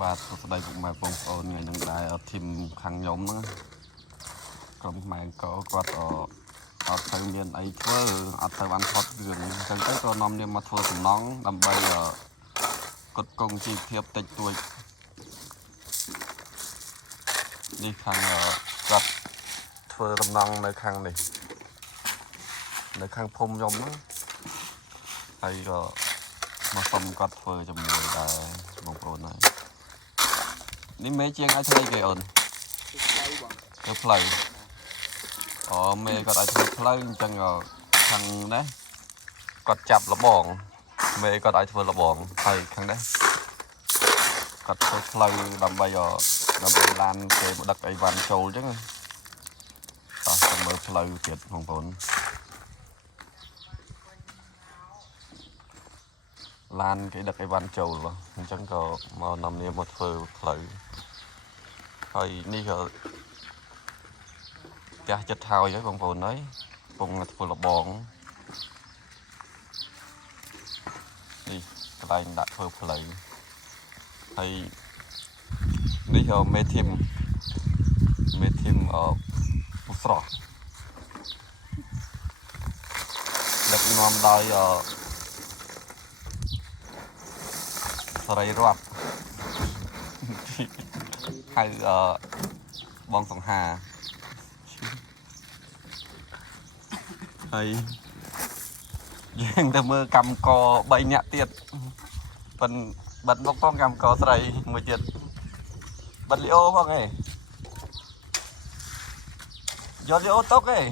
បាទសួស្តីពុកម៉ែបងប្អូនថ្ងៃនឹងដែរធីមខាងខ្ញុំហ្នឹងក្រុមម៉ែក៏គាត់អត់ទៅមានអីធ្វើអត់ទៅបានថតរឿងអញ្ចឹងទៅក៏នាំនាងមកធ្វើសំណងដើម្បីកត់កងជីវភាពតិចតួចនេះខាងគាត់ធ្វើសំណងនៅខាងនេះនៅខាងភូមិខ្ញុំហ្នឹងហើយក៏មកសុំគាត់ធ្វើជាមួយដែរបងប្អូនហើយនេះមេជាងឲ្យធ្វើគេអូនធ្វើផ្លូវអូមេគាត់ឲ្យធ្វើផ្លូវអញ្ចឹងខាងនេះគាត់ចាប់លបងមេគាត់ឲ្យធ្វើលបងហើយខាងនេះគាត់ធ្វើផ្លូវដើម្បីឡានគេមកដឹកអីវ៉ាន់ចូលអញ្ចឹងតោះទៅមើលផ្លូវទៀតបងប្អូនឡានគេដឹកអីវ៉ាន់ចូលអញ្ចឹងក៏មកនាំនាងមកធ្វើផ្លូវហើយនេះក៏ផ្ទះចិត្តហើយបងប្អូនហើយកំពុងធ្វើលបងនេះកន្លែងដាក់ធ្វើផ្លូវហើយនេះមេធីមពុស្រស់ដឹកនាំដោយសរីរដ្ឋហៅបងសង្ហាហើយយើងទៅមើលកម្មករ3នាក់ទៀតបិណ្ឌបុកផងកម្មករស្រីមួយទៀតបិណ្ឌលីអូផងឯងយកលីអូតុកឯង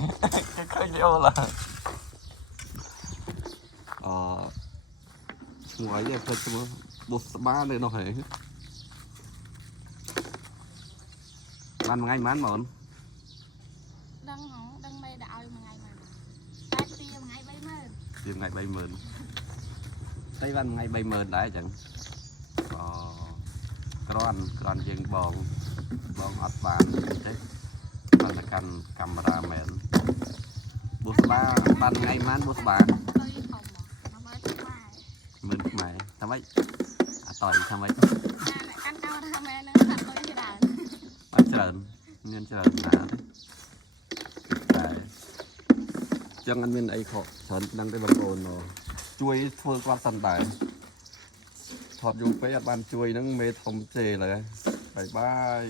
គេឃើញលីអូឡាឈ្មោះអីផ្លេចឈ្មោះបុស្បានៅនោះហ៎បានមួយថ្ងៃប៉ុន្មានបងដឹងមេដាក់ឲ្យមួយថ្ងៃមកតែពីមួយថ្ងៃ30000ពីថ្ងៃ30000តែបានមួយថ្ងៃ30000ដែរអញ្ចឹងគ្រាន់យើងបងអត់បានទេបានតែកាន់កាមេរ៉ាមែនបុស្បាបានថ្ងៃប៉ុន្មានបុស្បាទៅធំមកមើលខ្មែរមើលខ្មែរថាម៉េចអត់តថាម៉េចកាន់កាមេរ៉ាមែននឹងថាទៅច្រើនអត់ច្រើនមានច្រើនណាស់តែចឹងអត់មានអីខកច្រើនដឹងទេបងប្អូនជួយធ្វើគាត់សិនដែរថតយូរពេកអត់បានជួយហ្នឹងមេធំជេរឡើយបាយ